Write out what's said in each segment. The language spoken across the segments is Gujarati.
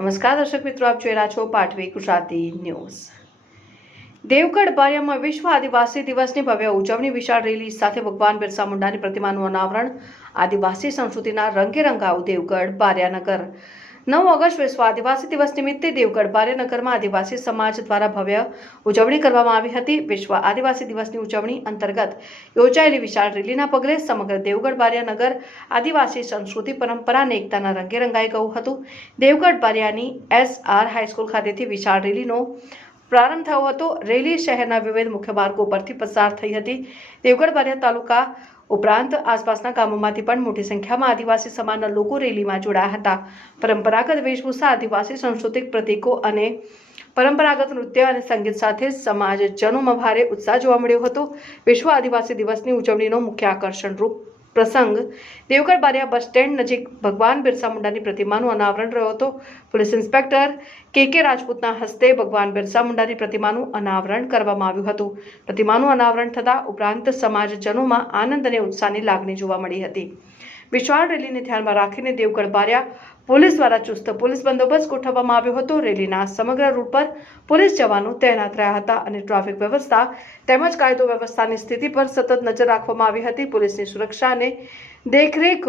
નમસ્કાર દર્શક મિત્રો, આપ જોઈ રહ્યા છો પાટવી ગુજરાતી ન્યૂઝ। દેવગઢ બારિયામાં વિશ્વ આદિવાસી દિવસની ભવ્ય ઉજવણી, વિશાળ રેલી સાથે ભગવાન બિરસા મુંડાની પ્રતિમાનું અનાવરણ। આદિવાસી સંસ્કૃતિના રંગે રંગાયું દેવગઢ બારિયાનગર। 9 ઓગસ્ટ વિશ્વ આદિવાસી દિવસ નિમિત્તે દેવગઢ બારિયાનગરમાં આદિવાસી સમાજ દ્વારા ભવ્ય ઉજવણી કરવામાં આવી હતી। વિશ્વ આદિવાસી દિવસની ઉજવણી અંતર્ગત યોજાયેલી વિશાળ રેલીના પગલે સમગ્ર દેવગઢ બારિયાનગર આદિવાસી સંસ્કૃતિ, પરંપરા અને એકતાના રંગે રંગાઈ ગયું હતું। દેવગઢ બારિયાની SR હાઈસ્કૂલ ખાતેથી વિશાળ રેલીનો પ્રારંભ થયો હતો। રેલી શહેરના વિવિધ મુખ્ય માર્ગો પરથી પસાર થઈ હતી। દેવગઢ બારિયા તાલુકા ઉપરાંત આસપાસના ગામોમાંથી પણ મોટી સંખ્યામાં આદિવાસી સમાજના લોકો રેલીમાં જોડાયા હતા। પરંપરાગત વેશભૂષા, આદિવાસી સાંસ્કૃતિક પ્રતીકો અને પરંપરાગત નૃત્ય અને સંગીત સાથે સમાજજનોમાં ભારે ઉત્સાહ જોવા મળ્યો હતો। વિશ્વ આદિવાસી દિવસની ઉજવણીનો મુખ્ય આકર્ષણરૂપ પ્રસંગ દેવગઢ બારિયા બસ સ્ટેન્ડ નજીક ભગવાન બિરસા મુંડાની પ્રતિમાનું અનાવરણ રહ્યો હતો। પોલીસ ઇન્સ્પેક્ટર KK રાજપૂતના હસ્તે ભગવાન બિરસા મુંડાની પ્રતિમાનું અનાવરણ કરવામાં આવ્યું હતું। પ્રતિમાનું અનાવરણ થતા ઉપરાંત સમાજજનોમાં આનંદ અને ઉત્સાહની લાગણી જોવા મળી હતી। વિશાળ રેલીને ધ્યાનમાં રાખીને દેવગઢ બારિયા પોલીસ દ્વારા ચુસ્ત પોલીસ બંદોબસ્ત ગોઠવવામાં આવ્યો હતો। રેલીના સમગ્ર રૂટ પર પોલીસ જવાનો તૈનાત રહ્યા હતા અને ટ્રાફિક વ્યવસ્થા તેમજ કાયદો વ્યવસ્થાની સ્થિતિ પર સતત નજર રાખવામાં આવી હતી। પોલીસની સુરક્ષા અને દેખરેખ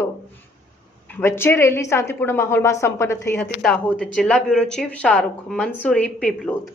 વચ્ચે રેલી શાંતિપૂર્ણ માહોલમાં સંપન્ન થઈ હતી। દાહોદ જિલ્લા bureau chief Shahrukh Mansuri, Piplod.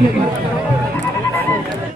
Yeah.